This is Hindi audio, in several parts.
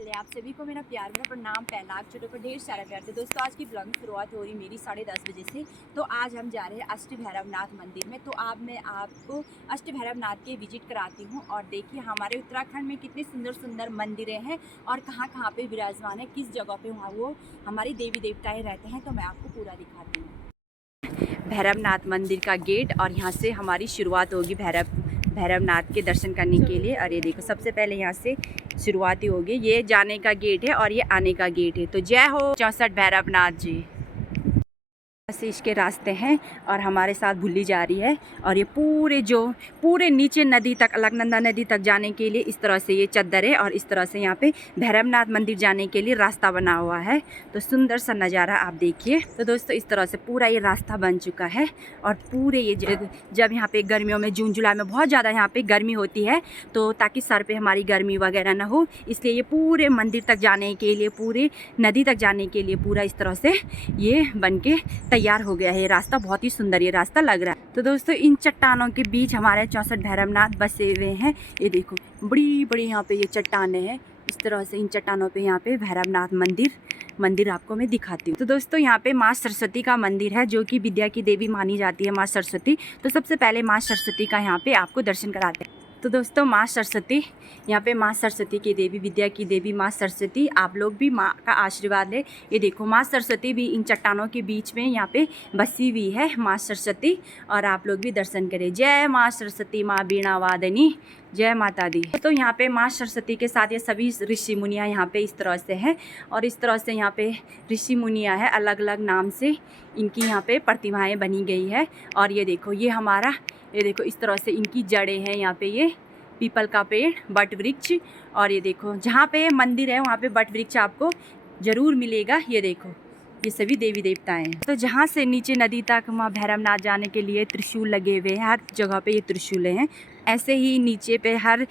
पहले आप सभी को मेरा प्यार मेरा प्रणाम, पहला अक्षरों पर ढेर सारा प्यार। तो दोस्तों आज की ब्लॉग की शुरुआत हो रही मेरी 10:30 बजे से। तो आज हम जा रहे हैं अष्ट भैरवनाथ मंदिर में। तो मैं आपको अष्ट भैरवनाथ के विजिट कराती हूँ और देखिए हमारे उत्तराखंड में कितनी सुंदर सुंदर मंदिरें हैं और कहाँ कहाँ पे विराजमान है, किस जगह पे वहाँ वो हमारी देवी देवताएँ रहते हैं। तो मैं आपको पूरा दिखाती हूँ भैरवनाथ मंदिर का गेट, और यहाँ से हमारी शुरुआत होगी भैरवनाथ के दर्शन करने के लिए। और ये देखो सबसे पहले यहाँ से शुरुआती होगी, ये जाने का गेट है और ये आने का गेट है। तो जय हो 64 भैरवनाथ जी। से इसके रास्ते हैं और हमारे साथ भुल्ली जा रही है, और ये पूरे नीचे नदी तक, अलकनंदा नदी तक जाने के लिए इस तरह से ये चद्दर है और इस तरह से यहाँ पे भैरवनाथ मंदिर जाने के लिए रास्ता बना हुआ है। तो सुंदर सा नज़ारा आप देखिए। तो दोस्तों इस तरह से पूरा ये रास्ता बन चुका है, और पूरे ये जब यहाँ पे गर्मियों में जून जुलाई में बहुत ज़्यादा यहाँ पे गर्मी होती है, तो ताकि सर पे हमारी गर्मी वगैरह ना हो, इसलिए ये पूरे मंदिर तक जाने के लिए, पूरे नदी तक जाने के लिए पूरा इस तरह से ये बन के तैयार हो गया है। ये रास्ता बहुत ही सुंदर ये रास्ता लग रहा है। तो दोस्तों इन चट्टानों के बीच हमारे 64 भैरवनाथ बसे हुए हैं। ये देखो बड़ी बड़ी यहाँ पे ये चट्टानें हैं। इस तरह से इन चट्टानों पे यहाँ पे भैरवनाथ मंदिर आपको मैं दिखाती हूँ। तो दोस्तों यहाँ पे माँ सरस्वती का मंदिर है, जो कि विद्या की देवी मानी जाती है माँ सरस्वती। तो सबसे पहले माँ सरस्वती का यहाँ पे आपको दर्शन कराते हैं। तो दोस्तों माँ सरस्वती, यहाँ पे माँ सरस्वती की देवी, विद्या की देवी माँ सरस्वती, आप लोग भी माँ का आशीर्वाद ले। ये देखो माँ सरस्वती भी इन चट्टानों के बीच में यहाँ पे बसी हुई है माँ सरस्वती, और आप लोग भी दर्शन करें। जय माँ सरस्वती माँ बीणा वादनी, जय माता दी। तो यहाँ पे माँ सरस्वती के साथ ये सभी ऋषि मुनियाँ यहाँ पे इस तरह से हैं, और इस तरह से यहाँ पे ऋषि मुनियाँ हैं, अलग अलग नाम से इनकी यहाँ पे प्रतिमाएँ बनी गई है। और ये देखो ये देखो इस तरह से इनकी जड़ें हैं। यहाँ पे ये पीपल का पेड़, बट वृक्ष, और ये देखो जहाँ पे मंदिर है वहाँ पे बट वृक्ष आपको ज़रूर मिलेगा। ये देखो ये सभी देवी देवताएं हैं। तो जहाँ से नीचे नदी तक वहाँ भैरवनाथ जाने के लिए त्रिशूल लगे हुए हैं, हर जगह पे ये त्रिशूल हैं। ऐसे ही नीचे पे हर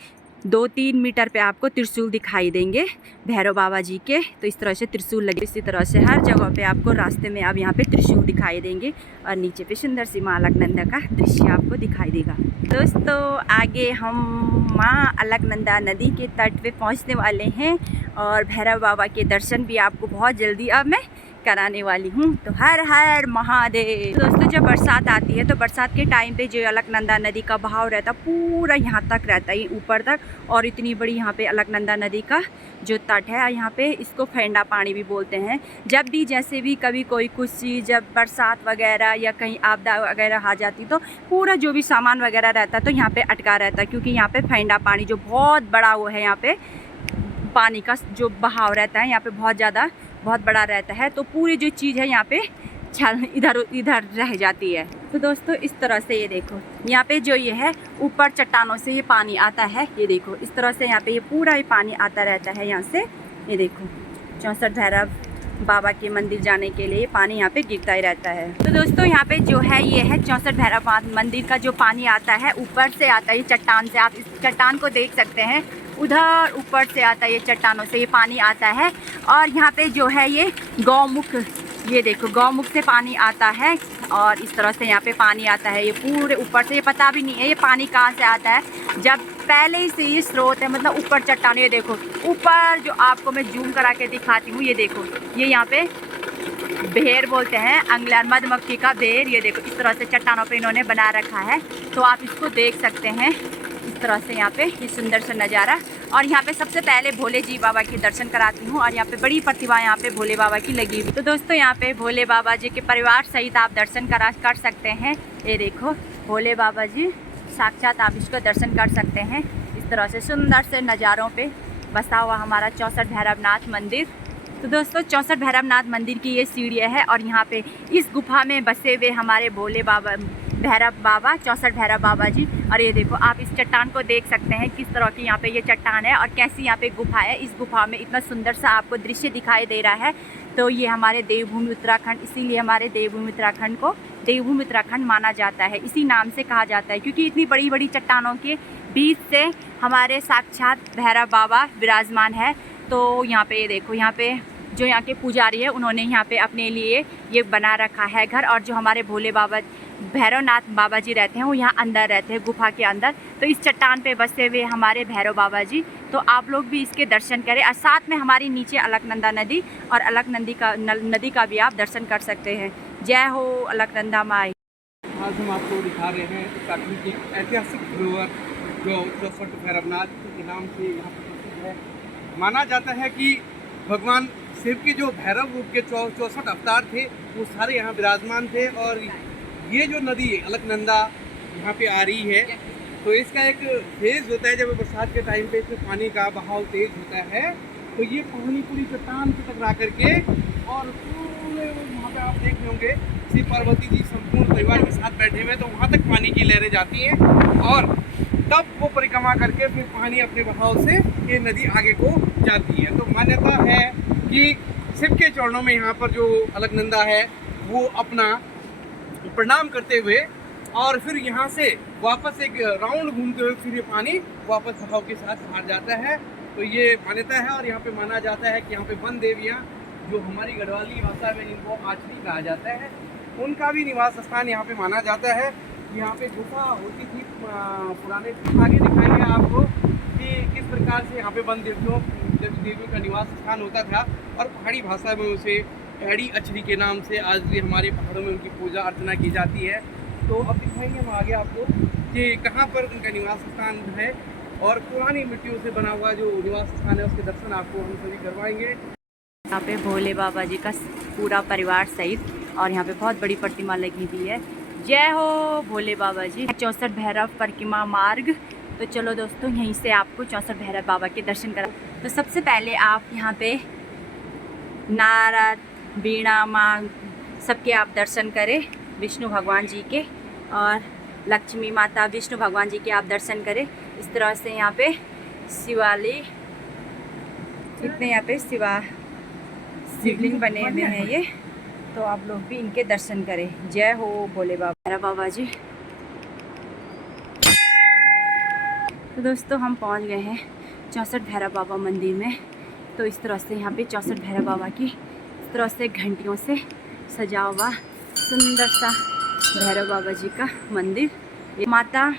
2-3 मीटर पे आपको त्रिशूल दिखाई देंगे भैरव बाबा जी के। तो इस तरह से त्रिशूल लगे, इसी तरह से हर जगह पे आपको रास्ते में अब यहाँ पे त्रिशूल दिखाई देंगे, और नीचे पे सुंदर सी माँ अलकनंदा का दृश्य आपको दिखाई देगा। दोस्तों आगे हम माँ अलकनंदा नदी के तट पे पहुँचने वाले हैं, और भैरव बाबा के दर्शन भी आपको बहुत जल्दी अब मैं कराने वाली हूँ। तो हर हर महादेव। तो दोस्तों जब बरसात आती है तो बरसात के टाइम पे जो अलकनंदा नदी का बहाव रहता है पूरा यहाँ तक रहता है, ऊपर तक। और इतनी बड़ी यहाँ पे अलकनंदा नदी का जो तट है, यहाँ पे इसको फेंडा पानी भी बोलते हैं। जब भी जैसे भी कभी कोई कुछ चीज़, जब बरसात वगैरह या कहीं आपदा वगैरह आ जाती तो पूरा जो भी सामान वगैरह रहता है तो यहाँ पे अटका रहता है, क्योंकि यहाँ पे फेंडा पानी जो बहुत बड़ा वो है, यहाँ पे पानी का जो बहाव रहता है यहाँ पे बहुत बड़ा रहता है। तो पूरी जो चीज़ है यहाँ पे इधर रह जाती है। तो दोस्तों इस तरह से ये देखो यहाँ पे जो ये है ऊपर चट्टानों से ये पानी आता है। ये देखो इस तरह से यहाँ पे ये पूरा ही पानी आता रहता है यहाँ से। ये देखो 64 भैरव बाबा के मंदिर जाने के लिए पानी यहाँ पे गिरता ही रहता है। तो दोस्तों यहाँ पे जो है ये है 64 भैरव मंदिर का जो पानी आता है ऊपर से आता है, ये चट्टान से। आप इस चट्टान को देख सकते हैं, उधर ऊपर से आता है, ये चट्टानों से ये पानी आता है। और यहाँ पे जो है ये गौमुख, ये देखो गौमुख से पानी आता है, और इस तरह से यहाँ पे पानी आता है। ये पूरे ऊपर से, ये पता भी नहीं है ये पानी कहाँ से आता है, जब पहले ही से ये स्रोत है, मतलब ऊपर चट्टान। ये देखो ऊपर जो आपको मैं जूम करा के दिखाती हूँ, ये देखो ये यहाँ पे भेड़ बोलते हैं, अंगलर मधुमक्खी का भेड़। ये देखो इस तरह से चट्टानों पे इन्होंने बना रखा है, तो आप इसको देख सकते हैं इस तरह से यहाँ पे ये सुंदर सा नज़ारा। और यहाँ पे सबसे पहले भोले जी बाबा के दर्शन कराती हूँ, और यहाँ पे बड़ी प्रतिभा यहाँ पे भोले बाबा की लगी हुई। तो दोस्तों यहाँ पे भोले बाबा जी के परिवार सहित आप दर्शन कर सकते हैं। ये देखो भोले बाबा जी साक्षात, आप इसको दर्शन कर सकते हैं। इस तरह से सुंदर से नज़ारों पे बसा हुआ हमारा 64 भैरवनाथ मंदिर। तो दोस्तों 64 भैरवनाथ मंदिर की ये सीढ़ियाँ है, और यहाँ पे इस गुफा में बसे हुए हमारे भोले बाबा, भैरव बाबा, 64 भैरव बाबा जी। और ये देखो आप इस चट्टान को देख सकते हैं, किस तरह की यहाँ पे ये चट्टान है और कैसी यहाँ पे गुफा है। इस गुफा में इतना सुंदर सा आपको दृश्य दिखाई दे रहा है। तो ये हमारे देवभूमि उत्तराखंड, इसीलिए हमारे देवभूमि उत्तराखंड को देवभूमि उत्तराखंड माना जाता है, इसी नाम से कहा जाता है, क्योंकि इतनी बड़ी बड़ी चट्टानों के बीच से हमारे साक्षात भैरव बाबा विराजमान है। तो यहाँ पे ये देखो यहाँ पे जो यहाँ के पुजारी है उन्होंने यहाँ पे अपने लिए ये बना रखा है घर। और जो हमारे भोले बाबा भैरवनाथ बाबा जी रहते हैं वो यहाँ अंदर रहते हैं, गुफा के अंदर। तो इस चट्टान पे बसे हुए हमारे भैरव बाबा जी, तो आप लोग भी इसके दर्शन करें। और साथ में हमारी नीचे अलकनंदा नदी और अलकनंदी नदी का भी आप दर्शन कर सकते हैं। जय हो अलकनंदा माई। आज हम आपको दिखा रहे हैं उत्तराखंड की ऐतिहासिक धरोहर जो 64 भैरवनाथ के नाम से यहाँ पर प्रसिद्ध है। माना जाता है कि भगवान शिव के जो भैरव रूप के 64 अवतार थे वो सारे यहाँ विराजमान थे। और ये जो नदी अलकनंदा यहाँ पे आ रही है, तो इसका एक फेज होता है जब बरसात के टाइम पे इसमें पानी का बहाव तेज होता है, तो ये पानी पूरी चट्टान से टकरा करके और पूरे वहाँ पे आप देख रहे होंगे शिव पार्वती जी संपूर्ण परिवार के साथ बैठे हुए, तो वहाँ तक पानी की लहरें जाती हैं और तब वो परिक्रमा करके फिर पानी अपने बहाव से ये नदी आगे को जाती है। तो मान्यता है कि शिव के चरणों में यहाँ पर जो अलकनंदा है वो अपना प्रणाम करते हुए और फिर यहाँ से वापस एक राउंड घूमते हुए फिर ये पानी वापस बहाव के साथ बाहर जाता है। तो ये मान्यता है। और यहाँ पे माना जाता है कि यहाँ पे वन देवियाँ जो हमारी गढ़वाली भाषा में जिनको आचरी कहा जाता है, उनका भी निवास स्थान यहाँ पे माना जाता है। यहाँ पे गुफा होती थी पुराने, आगे दिखाएंगे आपको कि किस प्रकार से यहाँ पे वन देवियों का निवास स्थान होता था। और पहाड़ी भाषा में उसे एड़ी अचरी के नाम से आज भी हमारे पहाड़ों में उनकी पूजा अर्चना की जाती है। तो अब दिखाएंगे हम आगे आपको कि कहाँ पर उनका निवास स्थान है और पुरानी मिट्टियों से बना हुआ जो निवास स्थान है उसके दर्शन आपको हम सभी करवाएंगे। यहाँ पे भोले बाबा जी का पूरा परिवार सहित, और यहाँ पे बहुत बड़ी प्रतिमा लगी हुई है। जय हो भोले बाबा जी। 64 भैरव परिक्रमा मार्ग। तो चलो दोस्तों यहीं से आपको 64 भैरव बाबा के दर्शन करा। तो सबसे पहले आप यहाँ पे नारद, बीणा माँ सबके आप दर्शन करें, विष्णु भगवान जी के और लक्ष्मी माता विष्णु भगवान जी के आप दर्शन करें। इस तरह से यहाँ पे शिवाली कितने यहाँ पे शिवलिंग बने हुए हैं ये, तो आप लोग भी इनके दर्शन करें। जय हो भोले बाबा बाबा जी। तो दोस्तों हम पहुंच गए हैं 64 भैरव बाबा मंदिर में। तो इस तरह से यहाँ पे 64 भैरव बाबा की इस तरह से घंटियों से सजा हुआ सुंदर सा भैरव बाबा जी का मंदिर। माता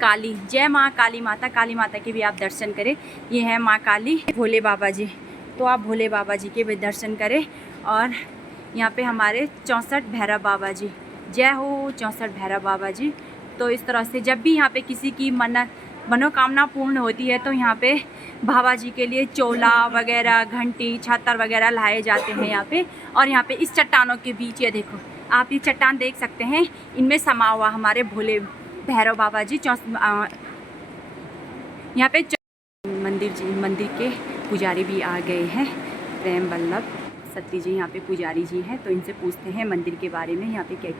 काली, जय माँ काली माता, काली माता के भी आप दर्शन करें। ये है माँ काली, भोले बाबा जी, तो आप भोले बाबा जी के भी दर्शन करें। और यहाँ पे हमारे 64 भैरव बाबा जी, जय हो 64 भैरव बाबा जी। तो इस तरह से जब भी यहाँ पे किसी की मनोकामना पूर्ण होती है तो यहाँ पे बाबा जी के लिए चोला वगैरह, घंटी, छातर वगैरह लाए जाते हैं यहाँ पे। और यहाँ पे इस चट्टानों के बीच ये देखो, आप ये चट्टान देख सकते हैं, इनमें समा हुआ हमारे भोले भैरव बाबा जी। यहाँ पे मंदिर के पुजारी भी आ गए हैं। प्रेम वल्लभ सत्ती जी यहाँ पे पुजारी जी हैं। तो इनसे पूछते हैं मंदिर के बारे में, यहाँ पे क्या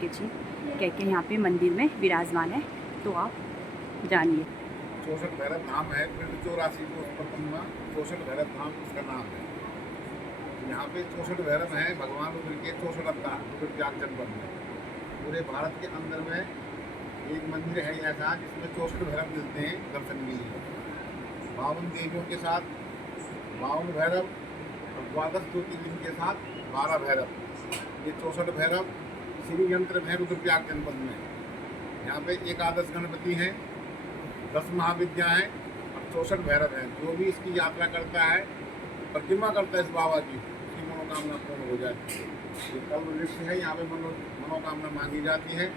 यहाँ पे मंदिर में विराजमान है, तो आप जानिए। 64 भैरव धाम है, पिंड 84 को प्रथमा 64 भैरव धाम उसका नाम है। यहाँ पे 64 भैरव हैं भगवान रुद्र के 64 अवतार रुद्रप्रयाग जनपद में। पूरे भारत के अंदर में एक मंदिर है ऐसा जिसमें 64 भैरव मिलते हैं दर्शन के लिए। 52 देवियों के साथ 52 भैरव और 12 ज्योतिर्लिंग के साथ 12 भैरव। ये 64 भैरव श्री यंत्र है रुद्रप्रयाग जनपद में। यहाँ पे एकादश गणपति हैं, 10 महाविद्या हैं और 64 भैरव हैं। जो भी इसकी यात्रा करता है, प्रतिमा करता है इस बाबा की, उसकी मनोकामना पूर्ण हो जाती है। ये कल्प वृक्ष है, यहाँ पे मनोकामना मांगी जाती है।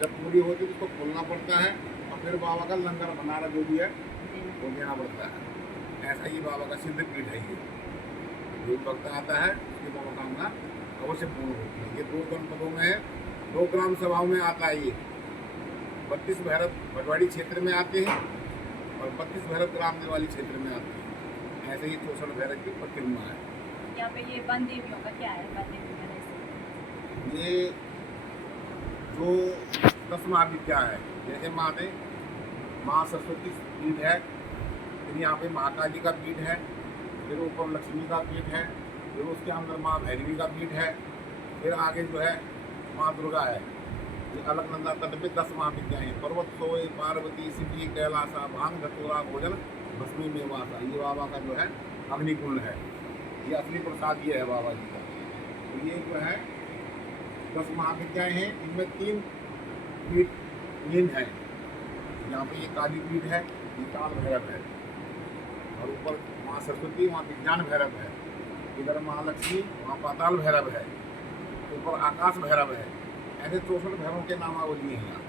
जब पूरी होती है तो उसको खोलना पड़ता है और फिर बाबा का लंगर भंडारा जो भी है वो देना पड़ता है। ऐसा ही बाबा का सिद्ध पीठ है। ये जो भक्त आता है उसकी मनोकामना अवश्य पूर्ण होती है। ये 2 जनपदों में है, 2 ग्राम सभाओं में आता है। ये 32 भैरव भटवाड़ी क्षेत्र में आते हैं और 32 भैरव ग्राम देवाली क्षेत्र में आते हैं। ऐसे ही 64 भैरव की प्रतिमा है। यहाँ पे ये वन देवियों का क्या है? वन देवियों ये जो 10 महाविद्या है, जैसे माँ सरस्वती पीठ है, फिर यहाँ पे महाकाली का पीठ है, फिर ऊपर लक्ष्मी का पीठ है, फिर उसके अंदर माँ भैरवी का पीठ है, फिर आगे जो है माँ दुर्गा है। ये अलकनंदा तट पे 10 महाविद्या हैं। पर्वत सोए पार्वती शिवजी कैलासा भांग धतूरा भोजन भस्मी में वासा। ये बाबा का जो है अग्निकुंड है। ये असली प्रसाद ये है बाबा जी का। तो ये जो है 10 महाविद्याएँ हैं, इनमें 3 पीठ मेन है। यहाँ पे ये काली पीठ है, ये काल भैरव है, और ऊपर माँ सरस्वती, वहाँ विज्ञान भैरव है, इधर महालक्ष्मी, वहाँ पाताल भैरव है, ऊपर आकाश भैरव है। ऐसे 64 भैरवों के नामावली हैं यहाँ।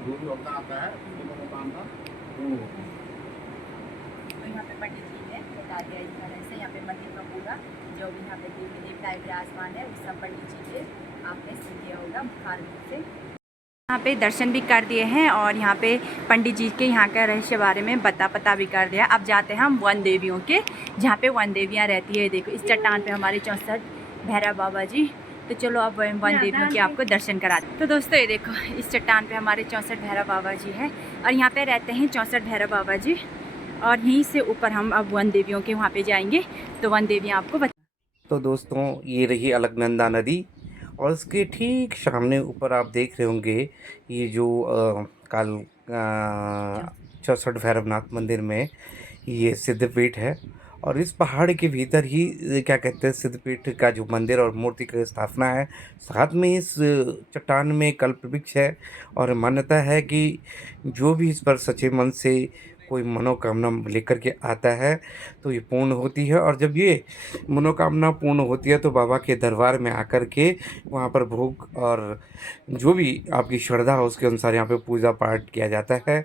जो भी होता आता है उसकी मनोकामना पूर्ण होती है। तो यहाँ पे पंडित जी ने बता दिया इस तरह से यहाँ पे मंदिर का पूरा जो भी यहाँ पे देवी देवता विराजमान है उस सब पंडित जी के आपने सुन लिया होगा मुखार से। यहाँ पे दर्शन भी कर दिए हैं और यहाँ पे पंडित जी के यहाँ का रहस्य बारे में पता भी कर दिया। अब जाते हैं हम वन देवियों के, जहाँ पे वन देवियाँ रहती है। देखो इस चट्टान पे हमारे 64 भैरव बाबा जी। तो चलो अब वन देवियों के आपको दर्शन करा दें। तो दोस्तों ये देखो इस चट्टान पे हमारे 64 भैरव बाबा जी हैं और यहाँ पे रहते हैं 64 भैरव बाबा जी। और यहीं से ऊपर हम अब वन देवियों के वहाँ पे जाएंगे तो वन देवियाँ आपको तो दोस्तों ये रही अलकनंदा नदी और उसके ठीक सामने ऊपर आप देख रहे होंगे ये जो काल 64 भैरवनाथ मंदिर में ये सिद्धपीठ है। और इस पहाड़ के भीतर ही क्या कहते हैं सिद्धपीठ का जो मंदिर और मूर्ति की स्थापना है। साथ में इस चट्टान में कल्प वृक्ष है और मान्यता है कि जो भी इस पर सच्चे मन से कोई मनोकामना लेकर के आता है तो ये पूर्ण होती है। और जब ये मनोकामना पूर्ण होती है तो बाबा के दरबार में आकर के वहाँ पर भोग और जो भी आपकी श्रद्धा हो उसके अनुसार यहाँ पे पूजा पाठ किया जाता है।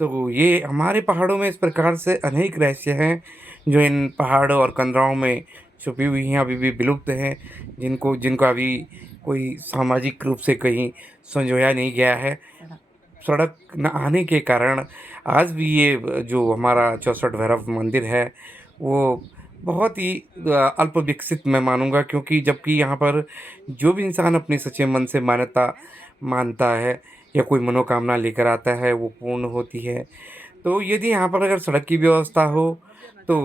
तो ये हमारे पहाड़ों में इस प्रकार से अनेक रहस्य हैं जो इन पहाड़ों और कंदराओं में छुपी हुई हैं, अभी भी विलुप्त हैं, जिनका अभी कोई सामाजिक रूप से कहीं संजोया नहीं गया है। सड़क न आने के कारण आज भी ये जो हमारा 64 भैरव मंदिर है वो बहुत ही अल्प विकसित मैं मानूंगा, क्योंकि जबकि यहाँ पर जो भी इंसान अपने सच्चे मन से मानता है या कोई मनोकामना लेकर आता है वो पूर्ण होती है। तो यदि यहाँ पर अगर सड़क की व्यवस्था हो तो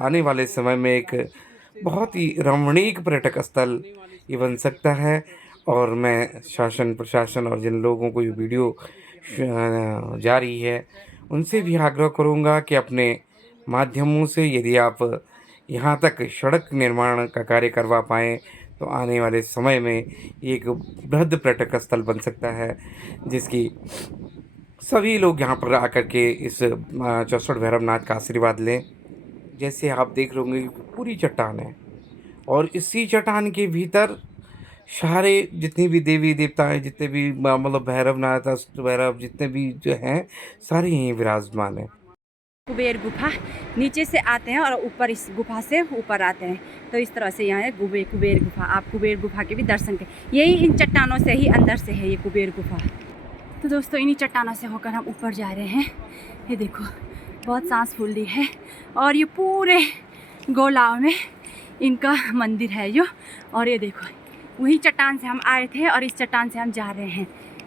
आने वाले समय में एक बहुत ही रमणीक पर्यटक स्थल ये बन सकता है। और मैं शासन प्रशासन और जिन लोगों को ये वीडियो जा रही है उनसे भी आग्रह करूँगा कि अपने माध्यमों से यदि आप यहाँ तक सड़क निर्माण का कार्य करवा पाएँ तो आने वाले समय में एक बृहद पर्यटक स्थल बन सकता है, जिसकी सभी लोग यहाँ पर आकर के इस 64 भैरवनाथ का आशीर्वाद लें। जैसे आप देख रहे होंगे पूरी चट्टान है और इसी चट्टान के भीतर सारे जितनी भी देवी देवता हैं, जितने भी मतलब भैरवनाथ अष्ट भैरव जितने भी जो हैं सारे यहीं विराजमान हैं। कुबेर गुफा नीचे से आते हैं और ऊपर इस गुफा से ऊपर आते हैं। तो इस तरह से यहाँ है कुबेर गुफा। आप कुबेर गुफा के भी दर्शन करें, यही इन चट्टानों से ही अंदर से है ये कुबेर गुफा। तो दोस्तों इन्हीं चट्टानों से होकर हम ऊपर जा रहे हैं। ये देखो बहुत सांस फूल रही है और ये पूरे गोलाव में इनका मंदिर है जो। और ये देखो वही चट्टान से हम आए थे और इस चट्टान से हम जा रहे हैं।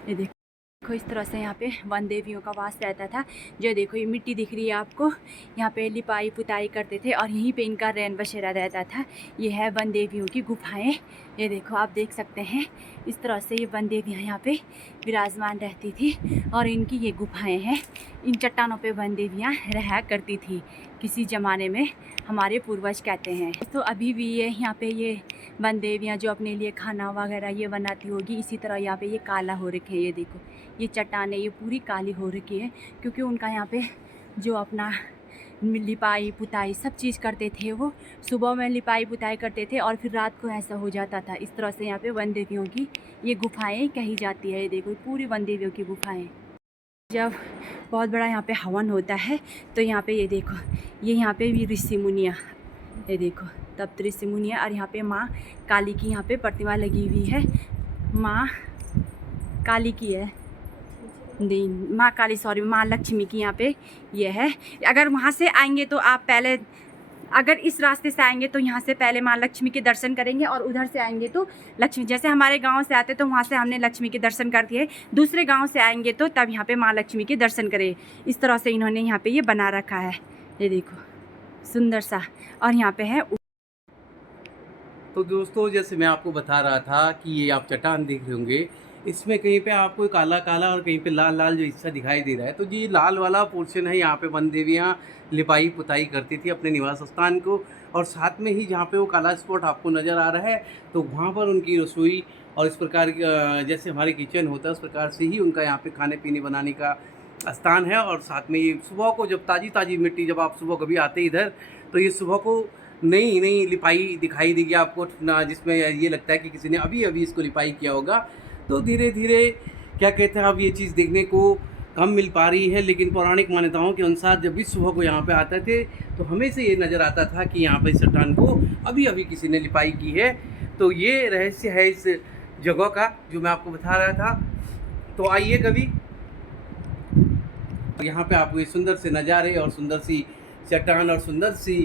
ये देखो इस तरह से यहाँ पे वन देवियों का वास रहता था। जो देखो ये मिट्टी दिख रही है आपको, यहाँ पे लिपाई पुताई करते थे और यहीं पे इनका रैन बसेरा रहता था। ये है वन देवियों की गुफाएं। ये देखो आप देख सकते हैं इस तरह से ये वन देवियाँ यहाँ पे विराजमान रहती थी और इनकी ये गुफाएं हैं। इन चट्टानों पे वन देवियाँ रहा करती थी किसी ज़माने में, हमारे पूर्वज कहते हैं। तो अभी भी ये यहाँ पे ये वन देवियाँ जो अपने लिए खाना वगैरह ये बनाती होगी। इसी तरह यहाँ पे ये काला हो रखे हैं। ये देखो ये चट्टानें ये पूरी काली हो रखी है क्योंकि उनका यहाँ पे जो अपना लिपाई पुताई सब चीज़ करते थे, वो सुबह में लिपाई पुताई करते थे और फिर रात को ऐसा हो जाता था। इस तरह से यहाँ पे वन देवियों की ये गुफाएं कही जाती है। ये देखो पूरी वन देवियों की गुफाएं। जब बहुत बड़ा यहाँ पे हवन होता है तो यहाँ पे ये देखो ये यहाँ पे भी ऋषि मुनियाँ, ये देखो तब ऋषि मुनियाँ। और यहाँ पे माँ काली की यहाँ पे प्रतिमा लगी हुई है। माँ काली की है, नहीं माँ काली सॉरी माँ लक्ष्मी की यहाँ पे ये है। अगर वहाँ से आएंगे तो आप पहले, अगर इस रास्ते से आएंगे तो यहाँ से पहले माँ लक्ष्मी के दर्शन करेंगे और उधर से आएंगे तो लक्ष्मी, जैसे हमारे गांव से आते तो वहाँ से हमने लक्ष्मी के दर्शन कर दिए, दूसरे गांव से आएंगे तो तब यहाँ पे माँ लक्ष्मी के दर्शन करें। इस तरह से इन्होंने यहाँ पे ये बना रखा है। ये देखो सुंदर सा। और यहाँ पे है तो दोस्तों जैसे मैं आपको बता रहा था कि ये आप चट्टान देख रहे होंगे, इसमें कहीं पे आपको काला काला और कहीं पे लाल लाल जो हिस्सा दिखाई दे रहा है, तो जी लाल वाला पोर्शन है, यहाँ पे वन देवियाँ लिपाई पुताई करती थी अपने निवास स्थान को। और साथ में ही जहाँ पे वो काला स्पॉट आपको नज़र आ रहा है, तो वहाँ पर उनकी रसोई और इस प्रकार जैसे हमारे किचन होता है उस प्रकार से ही उनका यहाँ पे खाने पीने बनाने का स्थान है। और साथ में ये सुबह को जब ताज़ी ताज़ी मिट्टी, जब आप सुबह कभी आते इधर, तो ये सुबह को नई नई लिपाई दिखाई देगी आपको, जिसमें ये लगता है कि किसी ने अभी अभी इसको लिपाई किया होगा। तो धीरे धीरे क्या कहते हैं, अब ये चीज़ देखने को कम मिल पा रही है, लेकिन पौराणिक मान्यताओं के अनुसार जब भी सुबह को यहाँ पे आते थे तो हमें से ये नज़र आता था कि यहाँ पे इस चट्टान को अभी अभी किसी ने लिपाई की है। तो ये रहस्य है इस जगह का जो मैं आपको बता रहा था। तो आइए कभी, यहाँ पे आपको ये सुंदर से नज़ारे और सुंदर सी चट्टान और सुंदर सी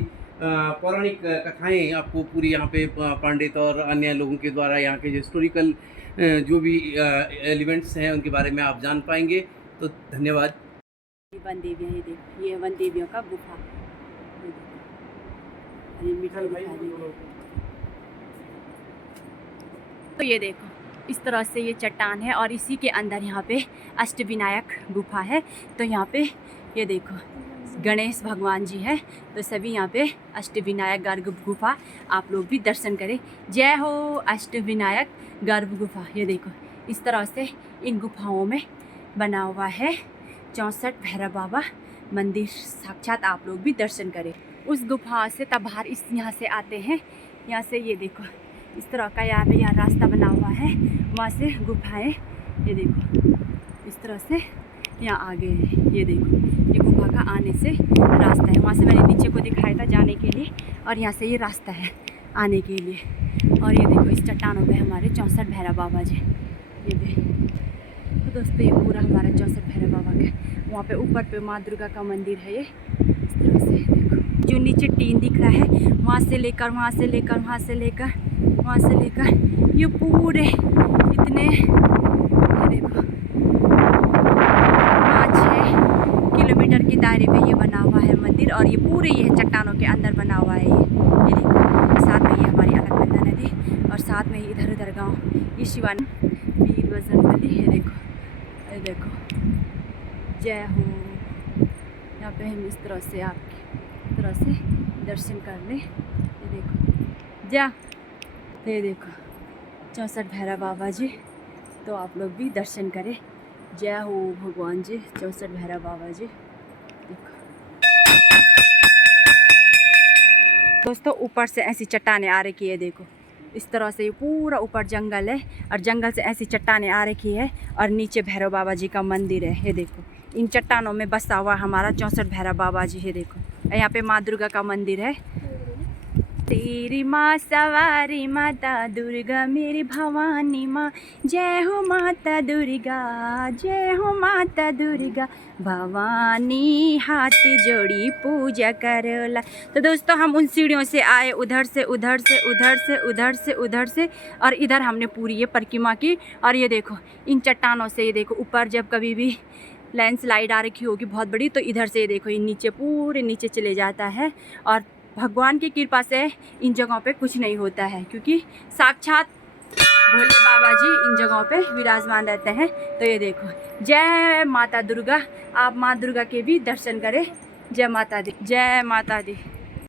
पौराणिक कथाएँ आपको पूरी यहाँ पे पंडित और अन्य लोगों के द्वारा यहाँ के जो हिस्टोरिकल जो भी एलिमेंट्स हैं उनके बारे में आप जान पाएंगे। तो धन्यवाद। ये वन देवियाँ, ये देखो, ये वन देवियों का गुफा, ये देखो, ये मिट्टी दिखा रही है। तो ये देखो इस तरह से ये चट्टान है और इसी के अंदर यहाँ पे अष्टविनायक गुफा है। तो यहाँ पे ये देखो गणेश भगवान जी है, तो सभी यहाँ पे अष्टविनायक गर्भ गुफा आप लोग भी दर्शन करें। जय हो अष्टविनायक गर्भ गुफा। ये देखो इस तरह से इन गुफाओं में बना हुआ है 64 भैरव बाबा मंदिर, साक्षात आप लोग भी दर्शन करें। उस गुफा से तब बाहर इस यहाँ से आते हैं, यहाँ से ये देखो इस तरह का यहाँ पे यहाँ रास्ता बना हुआ है, वहाँ से गुफाएं ये देखो इस तरह से यहाँ आगे है। ये देखो ये गुफा का आने से रास्ता है, वहाँ से मैंने नीचे को दिखाया था जाने के लिए, और यहाँ से ये रास्ता है आने के लिए। और ये देखो इस चट्टानों पे हमारे 64 भैरव बाबा जी, ये देखो। तो दोस्तों ये पूरा हमारा 64 भैरव बाबा का, वहाँ पे ऊपर पे माँ दुर्गा का मंदिर है। ये इस तरह से देखो जो नीचे टीन दिख रहा है, वहाँ से लेकर वहाँ से लेकर वहाँ से लेकर वहाँ से लेकर ये पूरे इतने ये देखो 5-6 किलोमीटर के दायरे पे ये बना हुआ है मंदिर। और ये पूरे ये चट्टानों के अंदर बना हुआ है ये देखो। साथ में ये हमारी अलकनंदा नदी और साथ में ही इधर उधर गाँव, ये शिवान वीर बजरंगबली। ये देखो, ये देखो जय हो। यहाँ पे हम इस तरह से आपकी तरह से दर्शन कर ले। ये देखो जा, तो ये देखो 64 भैरव बाबा जी, तो आप लोग भी दर्शन करें। जय हो भगवान जी 64 भैरव बाबा जी। देखो दोस्तों ऊपर से ऐसी चट्टानें आ रखी है, देखो इस तरह से ये पूरा ऊपर जंगल है और जंगल से ऐसी चट्टानें आ रखी है और नीचे भैरव बाबा जी का मंदिर है। ये देखो इन चट्टानों में बसा हुआ हमारा 64 भैरव बाबा जी है। देखो यहाँ पे माँ दुर्गा का मंदिर है। तेरी माँ सवारी माता दुर्गा मेरी भवानी माँ, जय हो माता दुर्गा, जय हो माता दुर्गा भवानी, हाथ जोड़ी पूजा करोला। तो दोस्तों हम उन सीढ़ियों से आए, उधर से उधर से उधर से उधर से उधर से, और इधर हमने पूरी ये परिक्रमा की। और ये देखो इन चट्टानों से, ये देखो ऊपर जब कभी भी लैंडस्लाइड आ रखी होगी बहुत बड़ी, तो इधर से ये देखो ये नीचे पूरे नीचे चले जाता है। और भगवान की कृपा से इन जगहों पे कुछ नहीं होता है, क्योंकि साक्षात भोले बाबा जी इन जगहों पे विराजमान रहते हैं। तो ये देखो जय माता दुर्गा, आप माँ दुर्गा के भी दर्शन करें। जय माता दी, जय माता दी।